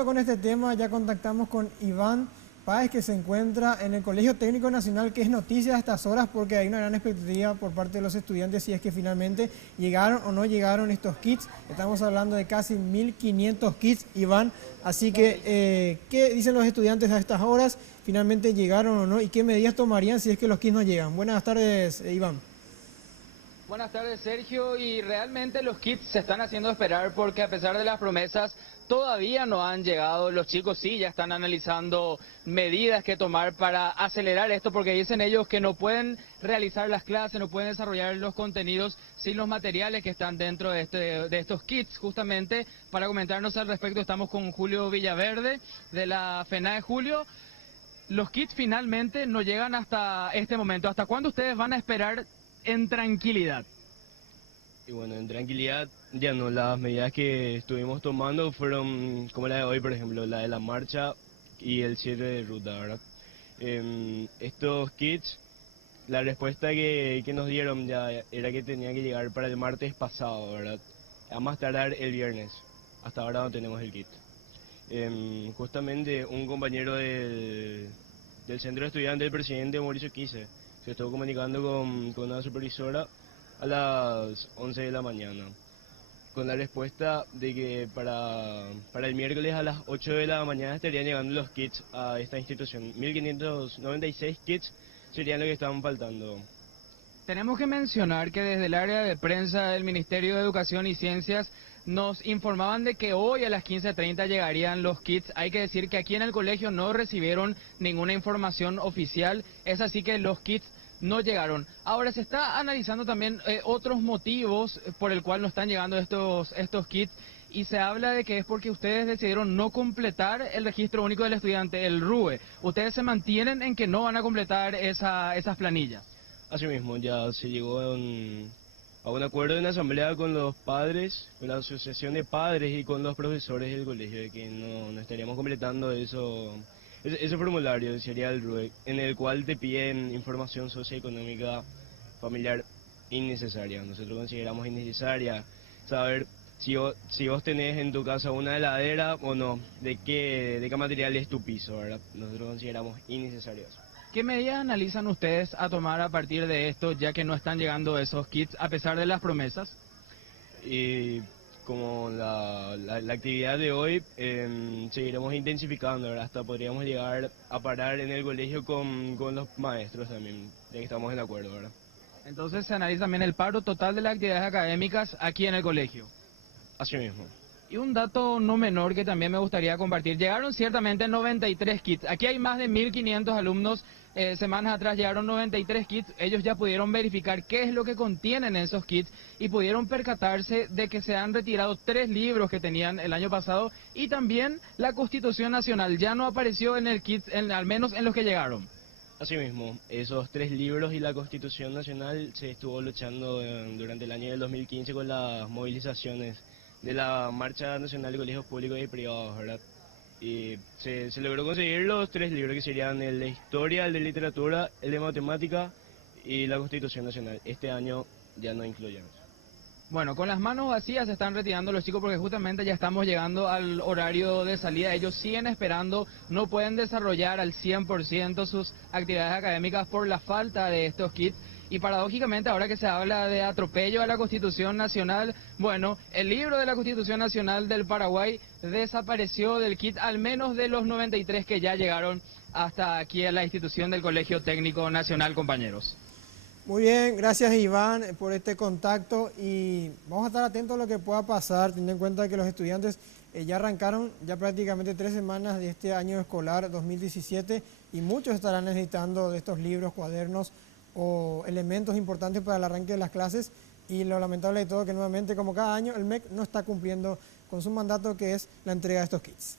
siguiendo con este tema, ya contactamos con Iván Páez, que se encuentra en el Colegio Técnico Nacional, que es noticia a estas horas porque hay una gran expectativa por parte de los estudiantes si es que finalmente llegaron o no llegaron estos kits. Estamos hablando de casi 1.500 kits, Iván. Así que, ¿qué dicen los estudiantes a estas horas? ¿Finalmente llegaron o no? ¿Y qué medidas tomarían si es que los kits no llegan? Buenas tardes, Iván. Buenas tardes, Sergio, y realmente los kits se están haciendo esperar porque a pesar de las promesas todavía no han llegado. Los chicos sí ya están analizando medidas que tomar para acelerar esto, porque dicen ellos que no pueden realizar las clases, no pueden desarrollar los contenidos sin los materiales que están dentro de estos kits. Justamente para comentarnos al respecto estamos con Julio Villaverde de la FENADE. Julio, los kits finalmente no llegan hasta este momento. ¿Hasta cuándo ustedes van a esperar en tranquilidad? Y bueno, en tranquilidad ya no, las medidas que estuvimos tomando fueron como la de hoy, por ejemplo, la de la marcha y el cierre de ruta, ¿verdad? Estos kits, la respuesta que nos dieron ya era que tenía que llegar para el martes pasado, ¿verdad? A más tardar el viernes. Hasta ahora no tenemos el kit. Justamente un compañero del centro de estudiantes del presidente Mauricio Quise se estuvo comunicando con una supervisora a las 11 de la mañana, con la respuesta de que para el miércoles a las 8 de la mañana estarían llegando los kits a esta institución. 1.596 kits serían lo que estaban faltando. Tenemos que mencionar que desde el área de prensa del Ministerio de Educación y Ciencias nos informaban de que hoy a las 15:30 llegarían los kits. Hay que decir que aquí en el colegio no recibieron ninguna información oficial, es así que los kits no llegaron. Ahora se está analizando también otros motivos por el cual no están llegando estos kits, y se habla de que es porque ustedes decidieron no completar el registro único del estudiante, el RUE. ¿Ustedes se mantienen en que no van a completar esas planillas? Así mismo, ya se llegó a un acuerdo en la asamblea con los padres, con la asociación de padres y con los profesores del colegio, de que no estaríamos completando ese formulario, sería el RUE, en el cual te piden información socioeconómica familiar innecesaria. Nosotros consideramos innecesaria saber si vos tenés en tu casa una heladera o no, de qué material es tu piso, ¿verdad? Nosotros consideramos innecesario eso. ¿Qué medidas analizan ustedes a tomar a partir de esto, ya que no están llegando esos kits a pesar de las promesas? Y como la actividad de hoy, seguiremos intensificando, ¿verdad? Hasta podríamos llegar a parar en el colegio con los maestros también, ya que estamos en acuerdo, ¿verdad? Entonces se analiza también el paro total de las actividades académicas aquí en el colegio. Así mismo. Y un dato no menor que también me gustaría compartir. Llegaron ciertamente 93 kits. Aquí hay más de 1.500 alumnos. Semanas atrás llegaron 93 kits. Ellos ya pudieron verificar qué es lo que contienen esos kits y pudieron percatarse de que se han retirado 3 libros que tenían el año pasado, y también la Constitución Nacional ya no apareció en el kit, al menos en los que llegaron. Así mismo, esos 3 libros y la Constitución Nacional se estuvo luchando durante el año del 2015 con las movilizaciones de la Marcha Nacional de Colegios Públicos y Privados, ¿verdad? Y se logró conseguir los 3 libros, que serían el de Historia, el de Literatura, el de Matemática y la Constitución Nacional. Este año ya no incluyen. Bueno, con las manos vacías se están retirando los chicos porque justamente ya estamos llegando al horario de salida. Ellos siguen esperando, no pueden desarrollar al 100% sus actividades académicas por la falta de estos kits. Y paradójicamente, ahora que se habla de atropello a la Constitución Nacional, bueno, el libro de la Constitución Nacional del Paraguay desapareció del kit, al menos de los 93 que ya llegaron hasta aquí a la institución del Colegio Técnico Nacional, compañeros. Muy bien, gracias Iván por este contacto, y vamos a estar atentos a lo que pueda pasar, teniendo en cuenta que los estudiantes ya arrancaron ya prácticamente 3 semanas de este año escolar 2017 y muchos estarán necesitando de estos libros, cuadernos o elementos importantes para el arranque de las clases, y lo lamentable de todo que nuevamente, como cada año, el MEC no está cumpliendo con su mandato, que es la entrega de estos kits.